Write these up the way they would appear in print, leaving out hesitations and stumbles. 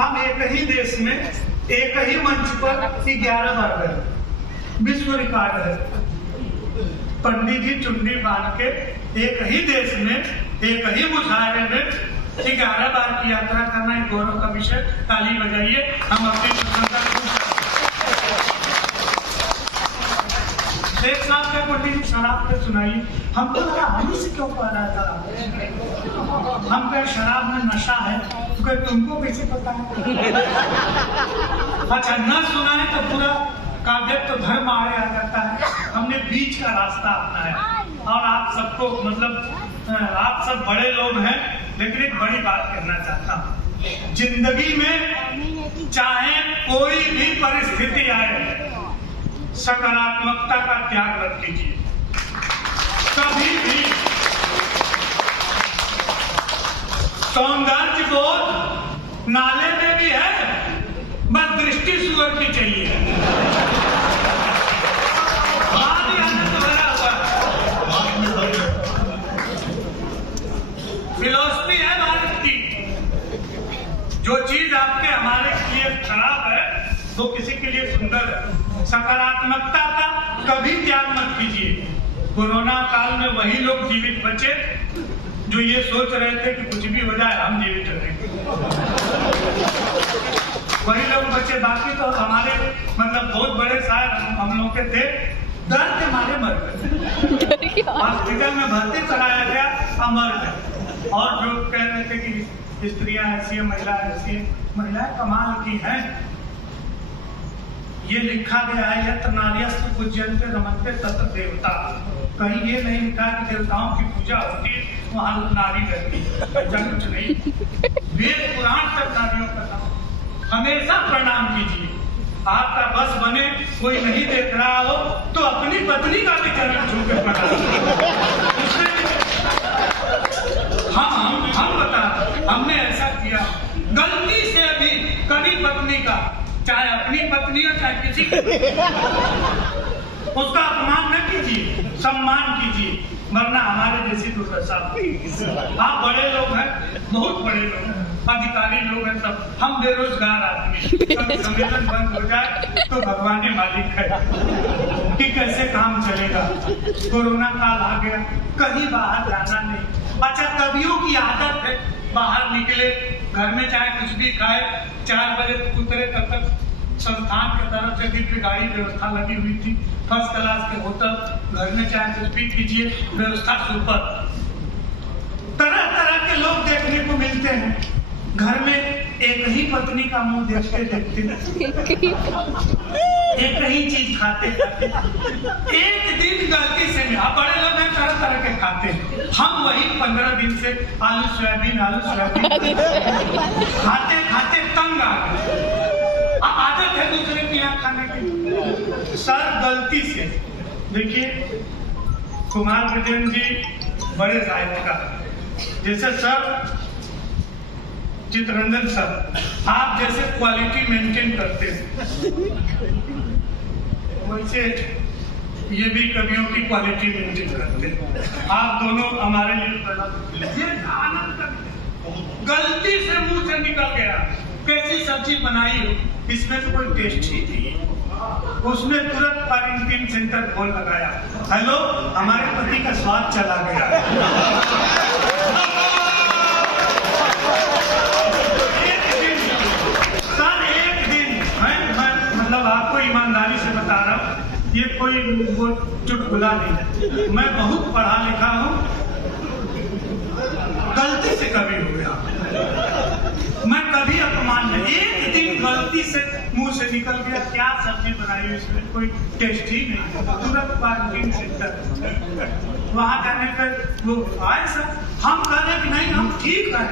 हम एक ही देश में एक ही मंच पर 11 बार गए, विश्व रिकॉर्ड है। पंडित जी चुन्नी बांध के एक ही देश में एक ही मुशायरे में 11 बार की यात्रा करना एक गौरव का विषय। ताली बजाइए, हम अपनी प्रशंसा शेख साहब का पंडित जी शराब पे सुनाइए। हमको लगा हम से क्यों पा रहा था, हम कहे शराब में नशा है, तो कहे तुमको कैसे पता है? अच्छा न सुनाए तो पूरा काव्य तो धर्म आड़े आ जाता है। हमने बीच का रास्ता अपनाया और आप सबको मतलब आप सब बड़े लोग हैं, लेकिन एक बड़ी बात कहना चाहता हूँ। जिंदगी में चाहे कोई भी परिस्थिति आए, सकारात्मकता का त्याग मत कीजिए कभी भी। सौंदर्य बोध नाले में भी है, बस दृष्टि सुअर की चाहिए। फिलॉसफी है भारत की, जो चीज आपके हमारे लिए खराब है वो किसी के लिए सुंदर है। सकारात्मकता का कभी त्याग मत कीजिए। कोरोना काल में वही लोग जीवित बचे जो ये सोच रहे थे कि कुछ भी हो जाए हम जीवित रहेंगे, वही लोग बचे। बाकी तो हमारे मतलब बहुत बड़े शायर हम लोग के थे, दर्द के मारे मर गए, हॉस्पिटल में भर्ती कराया गया, अमर गए। और जो कह रहे थे कि स्त्रियां ऐसी है, महिला ऐसी है, महिलाएं कमाल की हैं। ये लिखा गया है यत्र नार्यस्तु पूज्यन्ते रमन्ते तत्र देवता। कहीं ये नहीं लिखा कि देवताओं की पूजा होती है वहां नारी रहती है, ऐसा कुछ नहीं। वेद पुराण तक नारियों का नाम हमेशा प्रणाम कीजिए। आपका बस बने, कोई नहीं देख रहा हो तो अपनी पत्नी का भी चरण छू के प्रणाम। हम बता, हमने ऐसा किया गलती से भी कभी पत्नी का, चाहे अपनी पत्नी हो चाहे किसी उसका अपमान न कीजिए, सम्मान कीजिए, वरना हमारे जैसी दुर्दशा। आप बड़े लोग हैं, बहुत बड़े लोग हैं, अधिकारी लोग हैं सब, हम बेरोजगार आदमी। कभी सम्मेलन बंद हो जाए तो भगवान ही मालिक है कि कैसे काम चलेगा। कोरोना काल आ गया, कहीं बाहर जाना नहीं। अच्छा कवियों की आदत है बाहर निकले, घर में चाहे कुछ भी खाए, 4 बजे उतरे तब तक संस्थान की तरफ से दिव्य गाड़ी व्यवस्था लगी हुई थी, फर्स्ट क्लास के होटल, घर में चाहे कुछ भी कीजिए, व्यवस्था सुपर। तरह तरह के लोग देखने को मिलते हैं। घर में एक ही पत्नी का मुंह देखते देखते एक ही चीज खाते खाते एक दिन गलती से, आप बड़े लोग हैं तरह तरह के खाते हैं, हम वही 15 दिन से आलू सोयाबीन खाते खाते तंग आ गए। आदत है दूसरे के यहाँ खाने की। सर गलती से, देखिए कुमार विजयन जी बड़े साहित्यकार, जैसे सर चित्ररंजन सर, आप जैसे क्वालिटी मेंटेन करते हैं वैसे ये भी कवियों की क्वालिटी मेंटेन करते हैं। आप दोनों हमारे लिए आनंद करते। गलती से मुंह से निकल गया, कैसी सब्जी बनाई हो, इसमें तो कोई टेस्ट ही नहीं, उसमें तुरंत क्वारंटीन सेंटर खोल लगाया। हेलो, हमारे पति का स्वाद चला गया। मतलब आपको ईमानदारी से बता रहा हूँ, ये कोई वो चुटकुला नहीं है, मैं बहुत पढ़ा लिखा हूँ। गलती से कभी हो गया, मैं कभी अपमान नहीं, एक दिन गलती से मुंह से निकल गया, क्या सब्जी बनाई इसमें कोई टेस्ट ही नहीं, तुरंत क्वारंटीन सेंटर। वहां जाने पर वो आए सब, हम कह रहे कि नहीं हम ठीक है,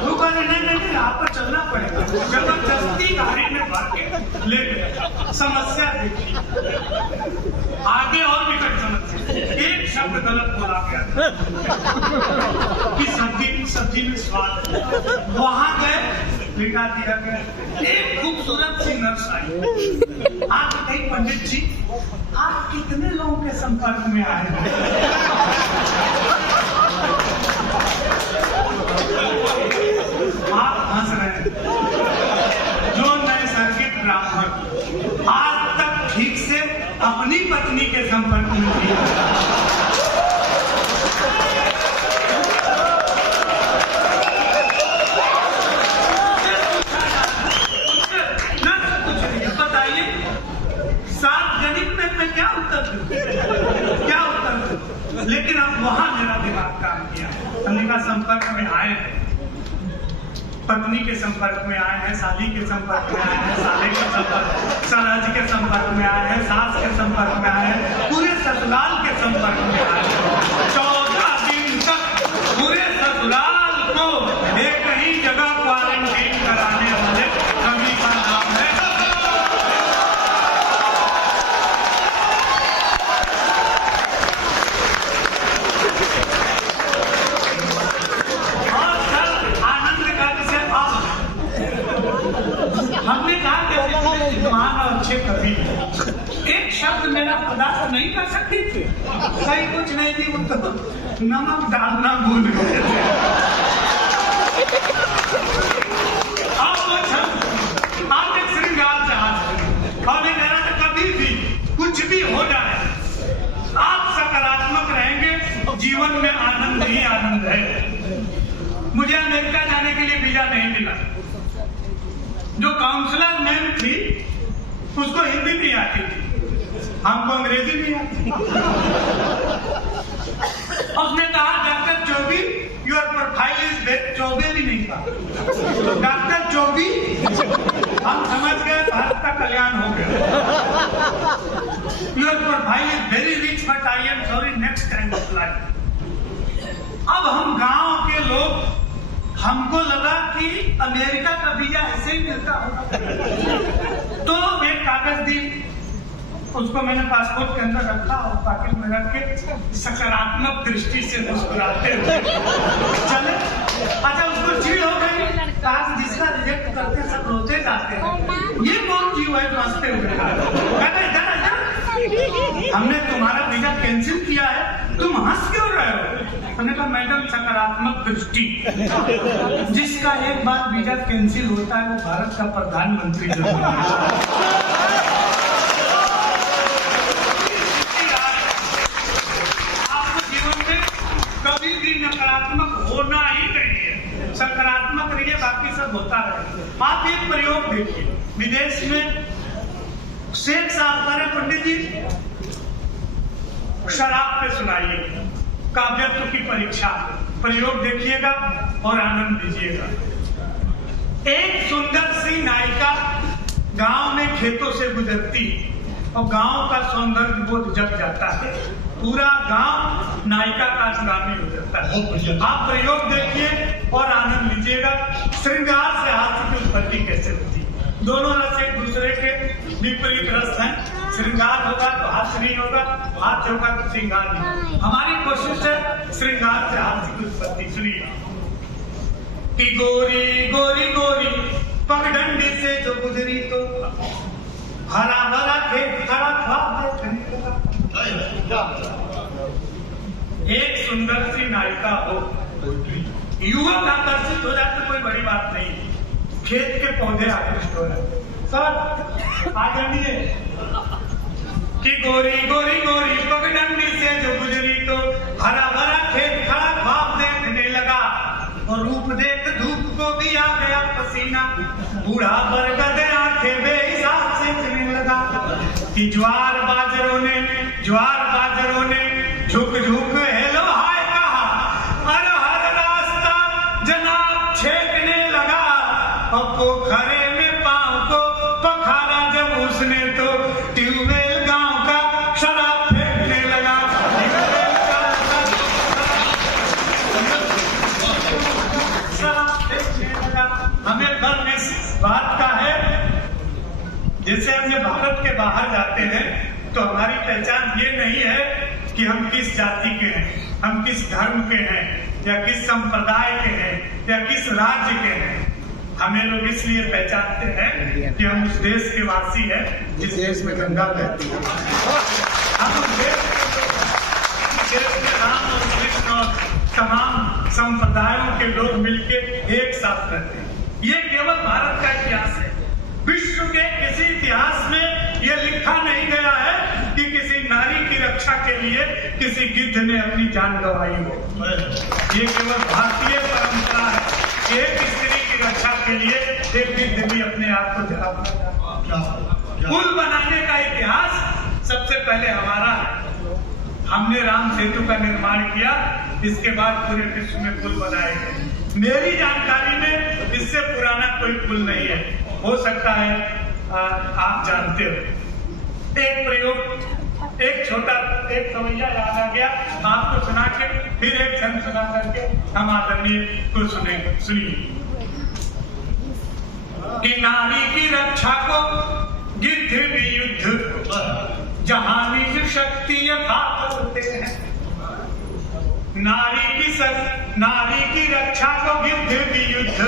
वो कह रहे नहीं आपको चलना पड़ेगा, जबरदस्ती गाड़ी में भर के ले गए। समस्या देखी आगे और भी कई समस्या, एक शब्द गलत बोला गया कि सब्जी में स्वाद, वहां गए लिखा दिया गया। एक खूबसूरत सी नर्स आई, आप कहीं पंडित जी आप कितने लोगों के संपर्क में आए हैं? आप हंस रहे हैं, संपर्क में थी। बताइए सार्वजनिक में मैं क्या उत्तर दूं? लेकिन अब वहां मेरा दिमाग काम किया। हमने कहा संपर्क में आए हैं, पत्नी के संपर्क में आए हैं, साली के संपर्क में आए हैं, साले के संपर्क, सराज के संपर्क में आए हैं, सास के संपर्क में आए हैं, पूरे ससुराल के संपर्क में आए हैं। 14 दिन तक पूरे ससुराल को एक ही जगह क्वारंटीन कराने वाले कवि का नाम है। हमने कहा कि विद्वान और अच्छे कवि एक शब्द मेरा बर्दाश्त नहीं कर सकती थी। कहीं कुछ नहीं थी, वो तो नमक डालना भूल गए थे। आप एक श्रृंगार जहाज और मैं कह रहा था कभी भी कुछ भी हो जाए आप सकारात्मक रहेंगे, जीवन में आनंद ही आनंद है। मुझे अमेरिका जाने के लिए वीजा नहीं मिला। जो काउंसलर मैम थी उसको हिंदी नहीं आती थी, हमको अंग्रेजी नहीं आती। उसने कहा doctor Chaubis your profile is very, Choubey भी नहीं कहा, डॉक्टर चौबी। हम समझ गए भारत का कल्याण हो गया। Your profile is very rich but I am sorry next kind of life. अब हम गांव के लोग, हमको लगा कि अमेरिका का वीजा ऐसे ही मिलता होगा, तो एक कागज दी, उसको मैंने पासपोर्ट के अंदर रखा और पॉकेट में रख के सकारात्मक दृष्टि से मुस्कुराते हुए चले। अच्छा उसको चिढ़ हो गई, कहा जिसका रिजेक्ट करते सब रोते जाते हैं, ये कौन जीव है जो हंसते हुए? हमने तुम्हारा वीजा कैंसिल किया है, तुम हंस क्यों रहे हो? हमने कहा मैडम सकारात्मक दृष्टि, जिसका एक बार वीजा कैंसिल होता है वो भारत का प्रधानमंत्री जरूर है। आपको जीवन में कभी भी नकारात्मक होना ही नहीं है, सकारात्मक रहिए, बाकी सब होता रहे। आप एक प्रयोग देखिए, विदेश में शेख साहब करे पंडित जी शराब पे सुनाइए, काव्यत्व की परीक्षा, प्रयोग देखिएगा और आनंद लीजिएगा। एक सुंदर सी नायिका गांव में खेतों से गुजरती और गांव का सौंदर्य बोध जग जाता है, पूरा गांव नायिका का अनुगामी हो जाता है। आप प्रयोग देखिए और आनंद लीजिएगा। श्रृंगार से हास्य की उत्पत्ति कैसे होती? दोनों रस एक दूसरे के विपरीत रस हैं। श्रृंगार होगा तो हास्य नहीं होगा, हास्य होगा तो श्रृंगार नहीं। हमारी कोशिश है श्रृंगार से हास्य की उत्पत्ति। सुनिए कि गोरी गोरी गोरी पगडंडी से जो गुजरी तो हरा भरा खेत खड़ा ख्वाब देखने लगा। एक सुंदर सी नायिका हो, युवक आकर्षित हो जाते कोई बड़ी बात नहीं, खेत के पौधे आकृष्ट हो जाते। सर आ जाइए कि गोरी गोरी गोरी पगडंडी से जो गुजरी तो हरा भरा खेत खड़ा ख्वाब देखने लगा, और रूप देख धूप को भी आ गया पसीना, बूढ़ा बरगद आंखें बेहिसाब से चलने लगा। कि ज्वार बाजरों ने झुक झुक हेलो हाय कहा, हर हर रास्ता जनाब छेकने लगा, और पोखरे में पांव को पखारा जब उसने तो ट्यूबवेल गांव का शराब फेंकने लगा। हमें गर्व इस बात का है, जैसे हम भारत के बाहर जाते हैं तो हमारी पहचान ये नहीं है कि हम किस जाति के हैं, हम किस धर्म के हैं, या किस संप्रदाय के हैं, या किस राज्य के हैं। हमें लोग इसलिए पहचानते हैं कि हम उस देश के वासी हैं जिस देश में गंगा बहती है। हम उस देश में राम और कृष्ण और तमाम संप्रदायों के लोग मिलके एक साथ रहते हैं। ये केवल भारत का इतिहास है, विश्व के किसी इतिहास में यह लिखा नहीं गया है कि किसी नारी की रक्षा रक्षा के लिए किसी गिद्ध ने अपनी जान गंवाई हो। ये केवल भारतीय परंपरा है। एक स्त्री की रक्षा के लिए एक गिद्ध भी अपने आप को जला। पुल बनाने का इतिहास सबसे पहले हमारा है। हमने राम सेतु का निर्माण किया, इसके बाद पूरे विश्व में पुल बनाए गए। मेरी जानकारी में इससे पुराना कोई पुल नहीं है। हो सकता है आप जानते हो। एक प्रयोग, एक छोटा एक सवैया याद आ गया, आपको सुना के फिर एक छंद सुना करके हम आदरणीय को सुनिए। कि नारी की रक्षा को गिद्ध भी युद्ध, जहां निज शक्ति यथा करते हैं। नारी की रक्षा को गिद्ध भी युद्ध,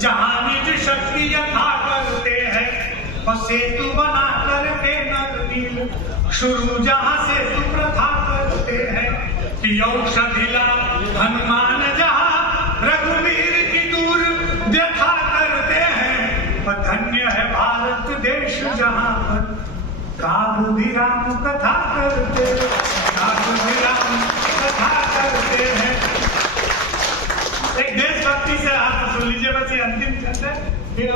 जहां निज शक्ति यथा करते हैं। और सेतु बना करके नर नील, शुरू जहां सेतु प्रथा करते हैं। कि औषधिला हनुमान जहां रघुवीर की दूर देखा करते हैं। और धन्य है भारत देश जहां पर काबू भी राम कथा करते हैं।